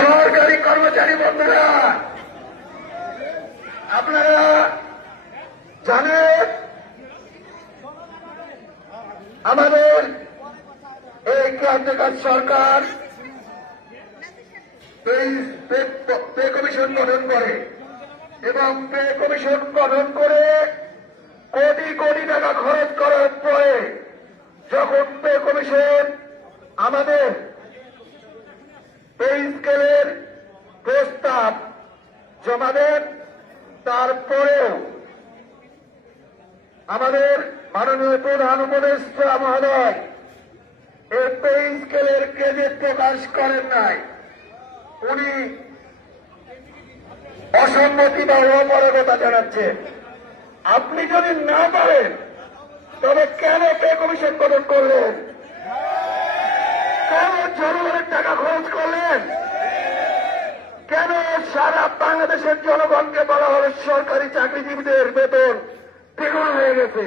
সরকারি কর্মচারী বন্ধুরা, আপনারা জানেন আমাদের এই ক্রান্তিকার সরকার পে কমিশন গঠন করে এবং পে কমিশন গঠন করে কোটি কোটি টাকা খরচ করার পরে যখন পে কমিশন আমাদের পে স্কেলের প্রস্তাব জমা দেন, তারপরেও আমাদের মাননীয় প্রধান উপদেষ্টা মহোদয় এই পে স্কেলের গেজেট প্রকাশ করেন নাই। উনি অসম্মতি বা অপারগতা জানাচ্ছেন। আপনি যদি না পারেন তবে কেন পে কমিশন গঠন করলেন? কেন জনগণের টাকা খরচ করলেন? কেন সারা বাংলাদেশের জনগণকে বলা হলো সরকারি চাকরিজীবীদের বেতন দ্বিগুণ হয়ে গেছে?